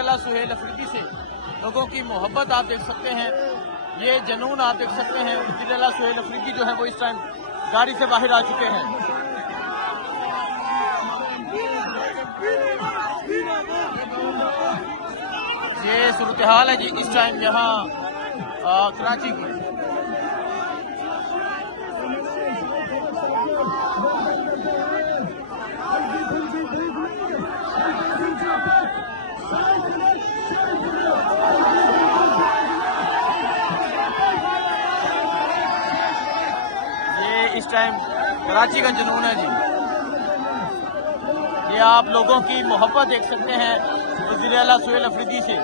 वज़ीर-ए-आला सुहेल अफरीदी से लोगों की मोहब्बत आप देख सकते हैं, ये जुनून आप देख सकते हैं। वज़ीर-ए-आला सुहेल अफरीदी जो है वो इस टाइम गाड़ी से बाहर आ चुके हैं। ये सूरत हाल है जी इस टाइम यहाँ कराची की। इस टाइम कराची का जुनून है जी। ये आप लोगों की मोहब्बत देख सकते हैं वज़ीर-ए-आला सुहेल अफरीदी से।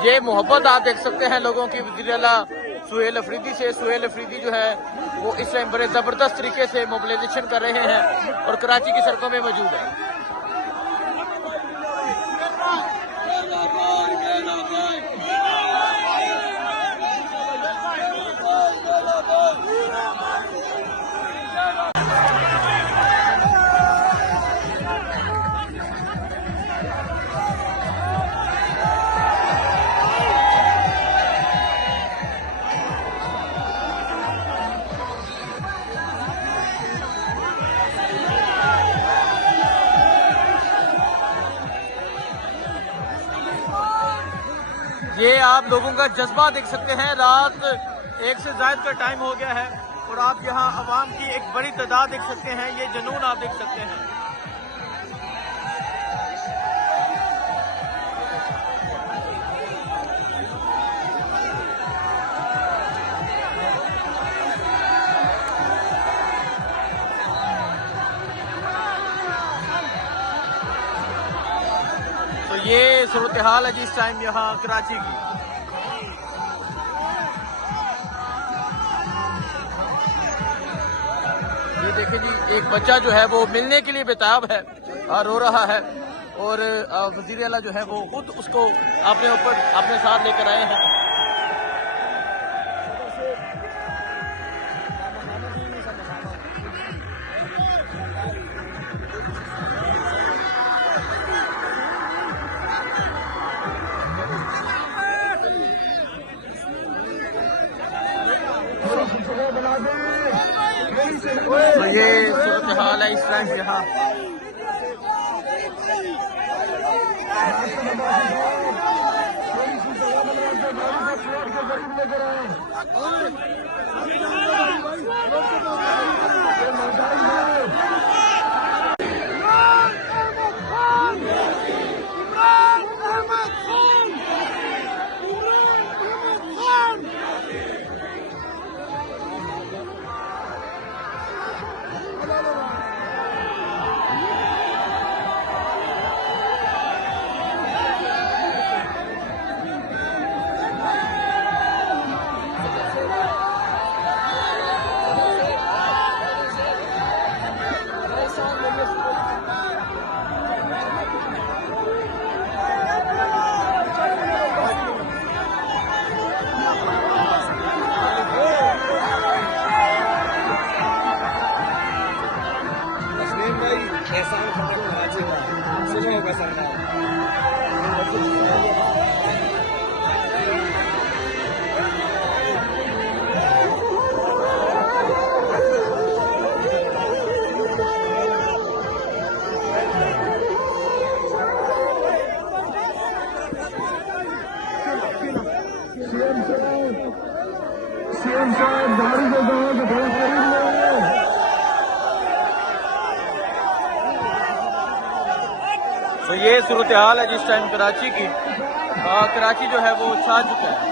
ये मोहब्बत आप देख सकते हैं लोगों की वज़ीर-ए-आला सुहेल अफरीदी से। सुहेल अफरीदी जो है वो इस टाइम बड़े ज़बरदस्त तरीके से मोबिलाइजेशन कर रहे हैं और कराची की सड़कों में मौजूद है। ये आप लोगों का जज्बा देख सकते हैं। रात 1 से ज़ायद का टाइम हो गया है और आप यहाँ अवाम की एक बड़ी तादाद देख सकते हैं। ये जुनून आप देख सकते हैं। तो ये सूरत हाल है जी इस टाइम यहाँ कराची की। ये देखें जी, एक बच्चा जो है वो मिलने के लिए बेताब है, रो रहा है और वज़ीर-ए-आला जो है वो खुद उसको अपने साथ लेकर आए हैं। तो ये सूरत हाल है इस टाइम यहाँ। सीएम साहब गाड़ी से जाओ तो थोड़ा करीब लेंगे। तो ये सूरत हाल है जिस टाइम कराची की। कराची जो है वो छा चुका है।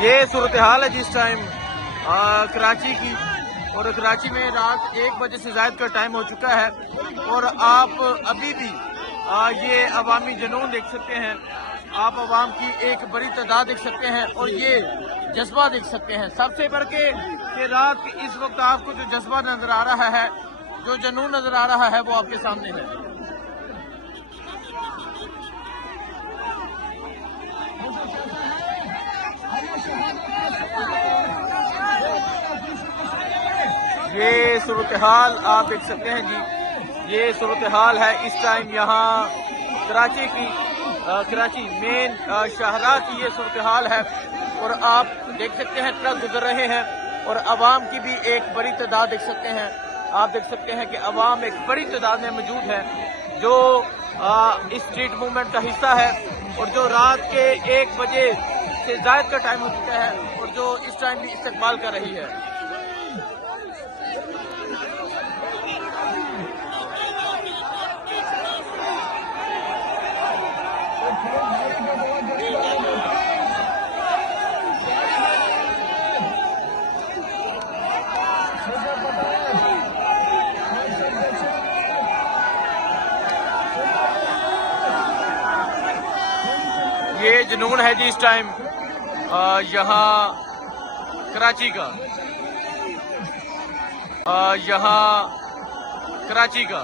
ये सूरत हाल है जिस टाइम कराची की। और कराची में रात 1 बजे से ज़ायद का टाइम हो चुका है और आप अभी भी ये अवामी जुनून देख सकते हैं। आप अवाम की एक बड़ी तादाद देख सकते हैं और ये जज्बा देख सकते हैं। सबसे बढ़ के कि रात इस वक्त आपको जो जज्बा नजर आ रहा है, जो जुनून नजर आ रहा है, वो आपके सामने है। ये सूरत हाल आप देख सकते हैं जी। ये सूरत हाल है इस टाइम यहाँ कराची की। कराची मेन शाहराह की ये सूरत हाल है और आप देख सकते हैं ट्रक गुजर रहे हैं और अवाम की भी एक बड़ी तादाद देख सकते हैं। आप देख सकते हैं कि अवाम एक बड़ी तादाद में मौजूद है जो इस स्ट्रीट मूवमेंट का हिस्सा है और जो रात के 1 बजे से ज़ायद का टाइम हो चुका है और जो इस टाइम भी इस्तेमाल कर रही है। ये जुनून है जी इस टाइम यहाँ कराची का। यहाँ कराची का